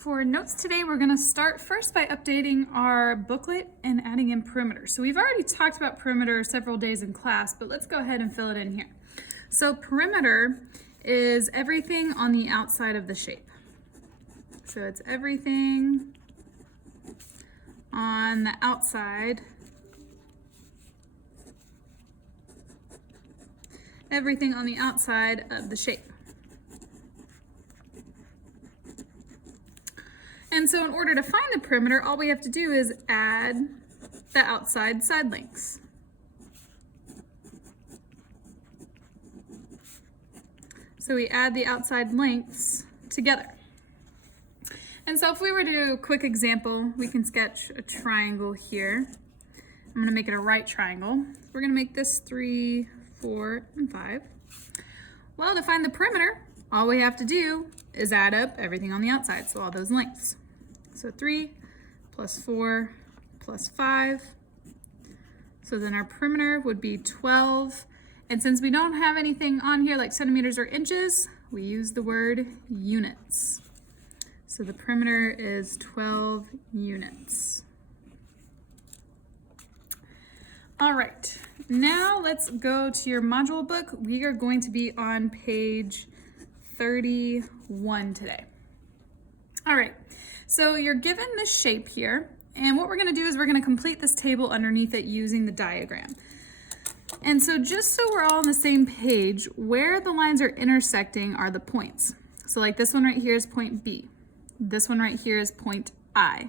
For notes today, we're going to start first by updating our booklet and adding in perimeter. So we've already talked about perimeter several days in class, but let's go ahead and fill it in here. So perimeter is everything on the outside of the shape. So it's everything on the outside, everything on the outside of the shape. And so in order to find the perimeter, all we have to do is add the outside side lengths. So we add the outside lengths together. And so if we were to do a quick example, we can sketch a triangle here. I'm going to make it a right triangle. We're going to make this 3, 4, and 5. Well, to find the perimeter, all we have to do is add up everything on the outside, so all those lengths. So 3 plus 4 plus 5. So then our perimeter would be 12. And since we don't have anything on here like centimeters or inches, we use the word units. So the perimeter is 12 units. All right, now let's go to your module book. We are going to be on page 31 today. All right, so you're given this shape here, and what we're gonna do is we're gonna complete this table underneath it using the diagram. And so just so we're all on the same page, where the lines are intersecting are the points. So like this one right here is point B. This one right here is point I.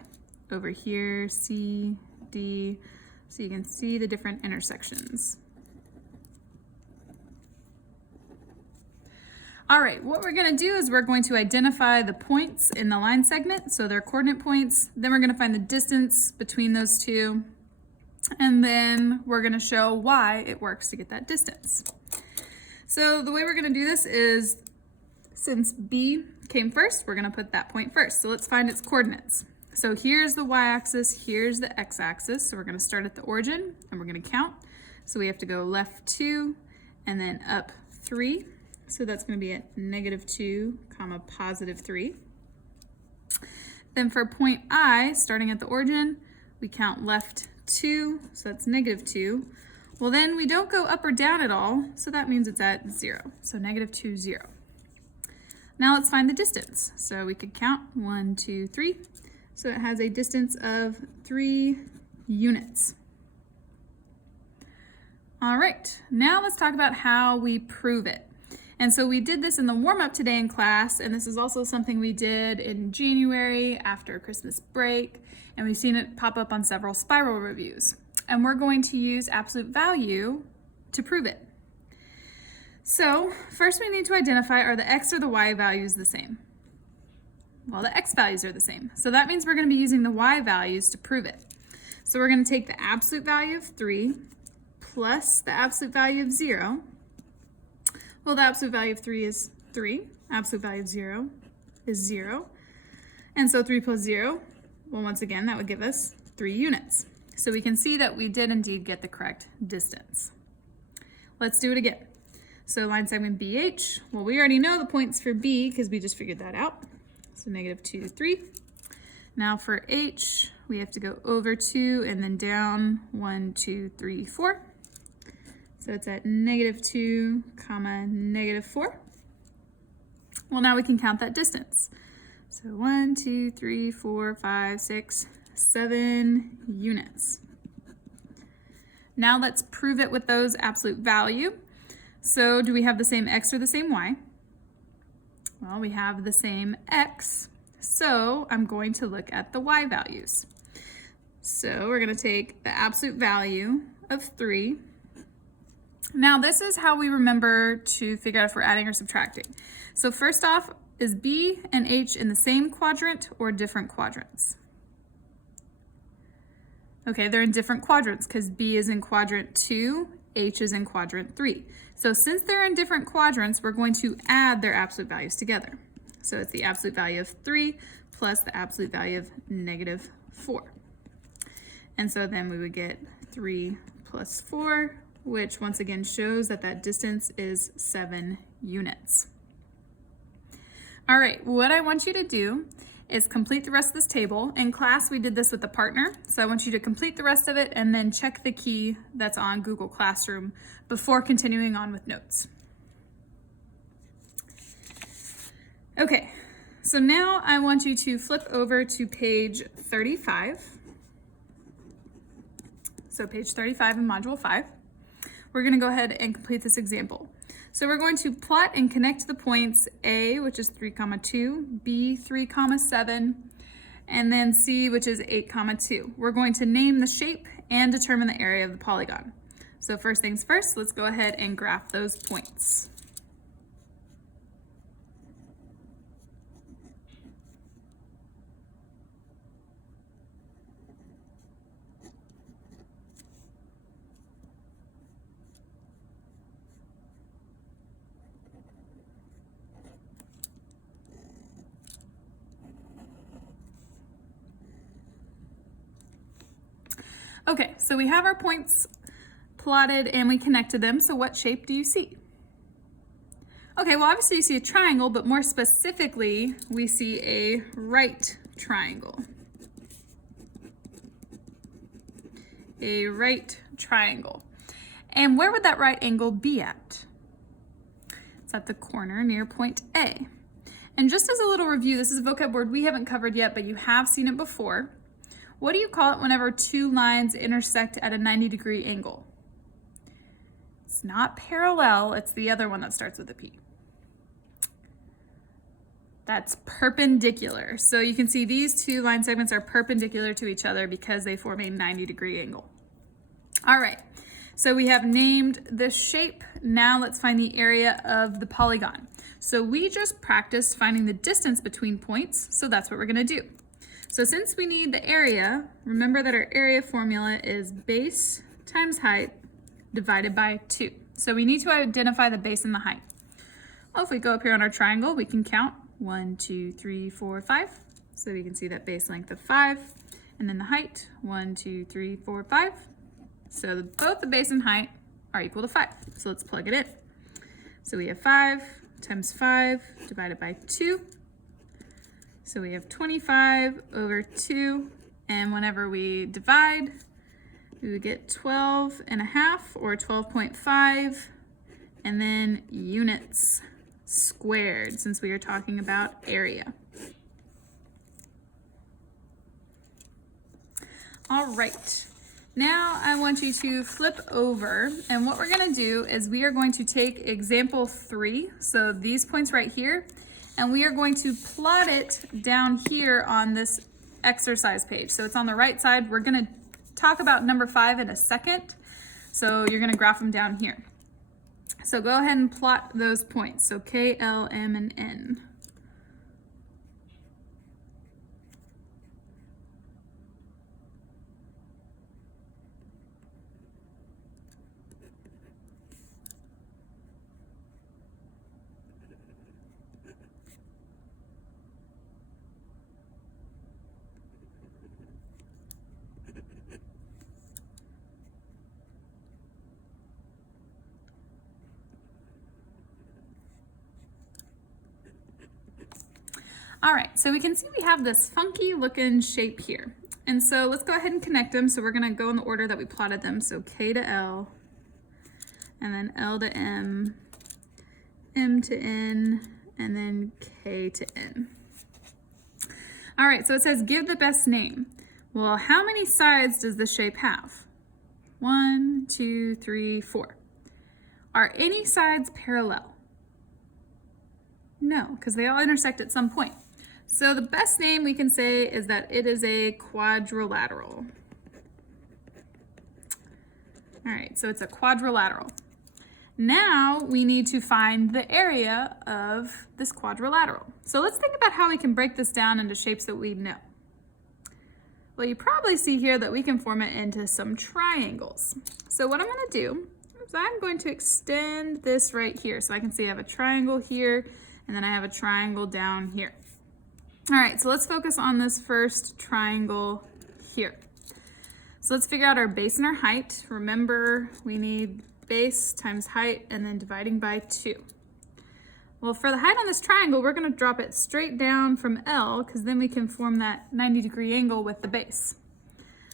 Over here, C, D, so you can see the different intersections. All right, what we're gonna do is we're going to identify the points in the line segment, so they're coordinate points. Then we're gonna find the distance between those two, and then we're gonna show why it works to get that distance. So the way we're gonna do this is, since B came first, we're gonna put that point first. So let's find its coordinates. So here's the y-axis, here's the x-axis. So we're gonna start at the origin and we're gonna count. So we have to go left 2 and then up 3. So that's gonna be at -2, positive 3. Then for point I, starting at the origin, we count left 2, so that's -2. Well, then we don't go up or down at all, so that means it's at 0. So -2, 0. Now let's find the distance. So we could count 1, 2, 3. So it has a distance of 3 units. All right, now let's talk about how we prove it. And so we did this in the warm-up today in class, and this is also something we did in January after Christmas break, and we've seen it pop up on several spiral reviews. And we're going to use absolute value to prove it. So first we need to identify, are the x or the y values the same? Well, the x values are the same. So that means we're going to be using the y values to prove it. So we're going to take the absolute value of 3 plus the absolute value of 0. Well, the absolute value of 3 is 3. Absolute value of 0 is 0. And so 3 plus 0, well, once again, that would give us 3 units. So we can see that we did indeed get the correct distance. Let's do it again. So line segment BH, well, we already know the points for B because we just figured that out. So -2, 3. Now for H, we have to go over 2 and then down 1, 2, 3, 4. So it's at -2, -4. Well, now we can count that distance. So 1, 2, 3, 4, 5, 6, 7 units. Now let's prove it with those absolute value. So do we have the same x or the same y? Well, we have the same x, so I'm going to look at the y values. So we're going to take the absolute value of 3. Now this is how we remember to figure out if we're adding or subtracting. So first off, is B and H in the same quadrant or different quadrants? Okay, they're in different quadrants because B is in quadrant 2, H is in quadrant 3. So since they're in different quadrants, we're going to add their absolute values together. So it's the absolute value of 3 plus the absolute value of -4. And so then we would get 3 plus 4, which once again shows that that distance is 7 units. All right, what I want you to do is complete the rest of this table. In class, we did this with a partner, so I want you to complete the rest of it and then check the key that's on Google Classroom before continuing on with notes. Okay, so now I want you to flip over to page 35. So page 35 in Module 5. We're going to go ahead and complete this example. So we're going to plot and connect the points A, which is 3, 2, B, 3, 7, and then C, which is 8, 2. We're going to name the shape and determine the area of the polygon. So first things first, let's go ahead and graph those points. Okay, so we have our points plotted and we connected them. So what shape do you see? Okay, well obviously you see a triangle, but more specifically, we see a right triangle. A right triangle. And where would that right angle be at? It's at the corner near point A. And just as a little review, this is a vocab word we haven't covered yet, but you have seen it before. What do you call it whenever two lines intersect at a 90-degree angle? It's not parallel, it's the other one that starts with a P. That's perpendicular. So you can see these two line segments are perpendicular to each other because they form a 90-degree angle. All right, so we have named the shape. Now let's find the area of the polygon. So we just practiced finding the distance between points, so that's what we're gonna do. So since we need the area, remember that our area formula is base times height divided by 2. So we need to identify the base and the height. Well, if we go up here on our triangle, we can count 1, 2, 3, 4, 5. So we can see that base length of 5. And then the height, 1, 2, 3, 4, 5. So both the base and height are equal to 5. So let's plug it in. So we have 5 times 5 divided by 2. So we have 25 over 2, and whenever we divide, we would get 12.5 or 12.5, and then units squared, since we are talking about area. All right, now I want you to flip over, and what we're gonna do is we are going to take example 3, so these points right here, and we are going to plot it down here on this exercise page. So it's on the right side. We're gonna talk about number 5 in a second. So you're gonna graph them down here. So go ahead and plot those points. So K, L, M, and N. All right, so we can see we have this funky looking shape here. And so let's go ahead and connect them. So we're gonna go in the order that we plotted them. So K to L, and then L to M, M to N, and then K to N. All right, so it says give the best name. Well, how many sides does the shape have? 1, 2, 3, 4. Are any sides parallel? No, because they all intersect at some point. So the best name we can say is that it is a quadrilateral. All right, so it's a quadrilateral. Now we need to find the area of this quadrilateral. So let's think about how we can break this down into shapes that we know. Well, you probably see here that we can form it into some triangles. So what I'm gonna do is I'm going to extend this right here. So I can see I have a triangle here, and then I have a triangle down here. All right, so let's focus on this first triangle here. So let's figure out our base and our height. Remember, we need base times height and then dividing by 2. Well, for the height on this triangle, we're going to drop it straight down from L because then we can form that 90-degree angle with the base.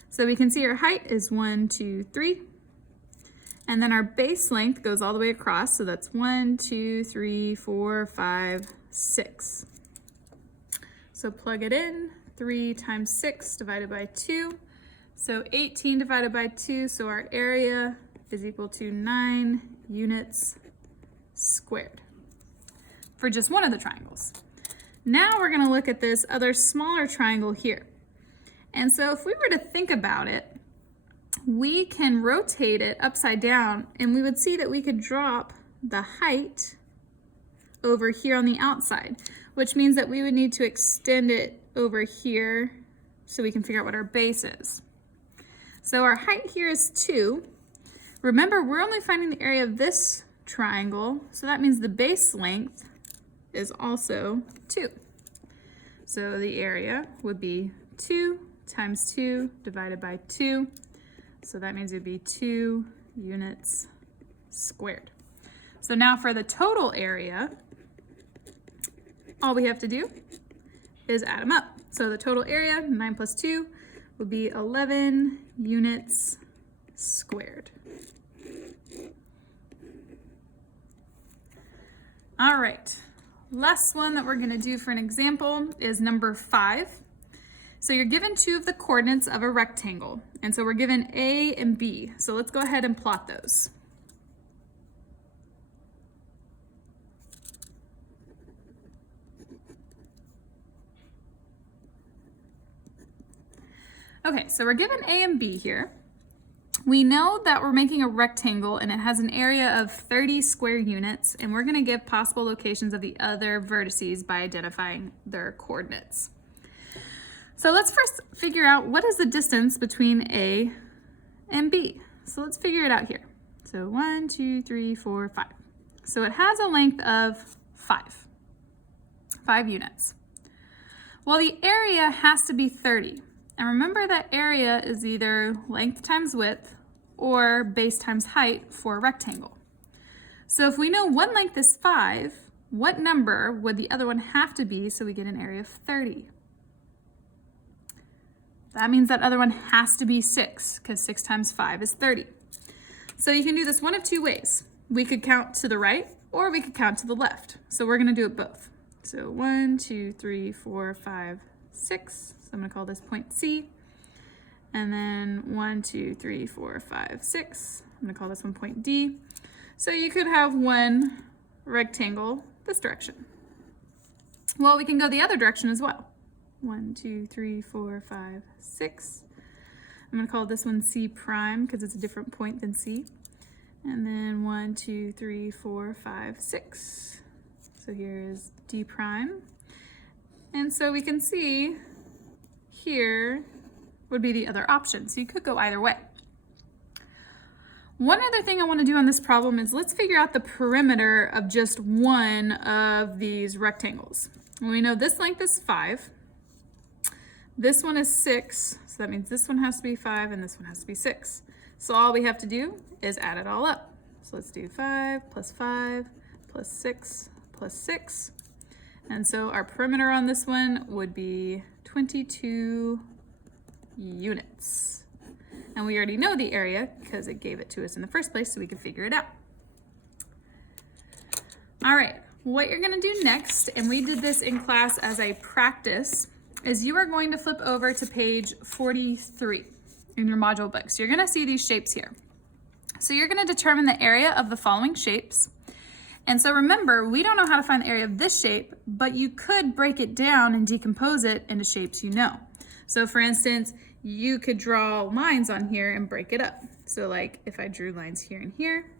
So we can see our height is 1, 2, 3. And then our base length goes all the way across. So that's 1, 2, 3, 4, 5, 6. So plug it in. 3 times 6 divided by 2. So 18 divided by 2. So our area is equal to 9 units squared for just one of the triangles. Now we're going to look at this other smaller triangle here. And so if we were to think about it, we can rotate it upside down and we would see that we could drop the height over here on the outside, which means that we would need to extend it over here so we can figure out what our base is. So our height here is 2. Remember, we're only finding the area of this triangle, so that means the base length is also 2. So the area would be 2 times 2 divided by 2. So that means it would be 2 units squared. So now for the total area, all we have to do is add them up. So the total area, 9 plus 2, would be 11 units squared. All right, last one that we're going to do for an example is number 5. So you're given 2 of the coordinates of a rectangle, and so we're given A and B. So let's go ahead and plot those. Okay, so we're given A and B here. We know that we're making a rectangle and it has an area of 30 square units, and we're going to give possible locations of the other vertices by identifying their coordinates. So let's first figure out what is the distance between A and B. So let's figure it out here. So 1, 2, 3, 4, 5. So it has a length of 5 units. Well, the area has to be 30. And remember that area is either length times width or base times height for a rectangle. So if we know one length is 5, what number would the other one have to be so we get an area of 30? That means that other one has to be 6, because 6 times 5 is 30. So you can do this one of 2 ways. We could count to the right or we could count to the left. So we're going to do it both. So 1, 2, 3, 4, 5, 6. So I'm going to call this point C. And then 1, 2, 3, 4, 5, 6. I'm going to call this one point D. So you could have one rectangle this direction. Well, we can go the other direction as well. 1, 2, 3, 4, 5, 6. I'm going to call this one C prime because it's a different point than C. And then 1, 2, 3, 4, 5, 6. So here's D prime. And so we can see here would be the other option. So you could go either way. One other thing I want to do on this problem is let's figure out the perimeter of just one of these rectangles. We know this length is 5. This one is 6, so that means this one has to be 5 and this one has to be 6. So all we have to do is add it all up. So let's do 5 plus 5 plus 6 plus 6. And so our perimeter on this one would be 22 units. And we already know the area because it gave it to us in the first place, so we can figure it out. All right, what you're gonna do next, and we did this in class as a practice, is you are going to flip over to page 43 in your module book. So you're gonna see these shapes here. So you're gonna determine the area of the following shapes. And so remember, we don't know how to find the area of this shape, but you could break it down and decompose it into shapes you know. So for instance, you could draw lines on here and break it up. So like if I drew lines here and here,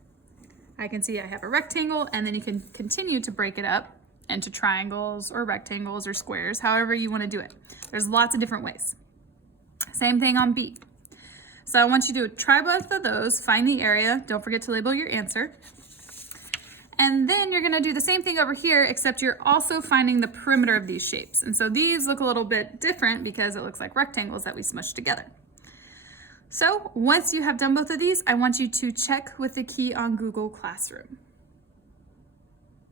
I can see I have a rectangle, and then you can continue to break it up into triangles or rectangles or squares, however you want to do it. There's lots of different ways. Same thing on B. So I want you to try both of those, find the area, don't forget to label your answer. And then you're gonna do the same thing over here, except you're also finding the perimeter of these shapes. And so these look a little bit different because it looks like rectangles that we smushed together. So once you have done both of these, I want you to check with the key on Google Classroom.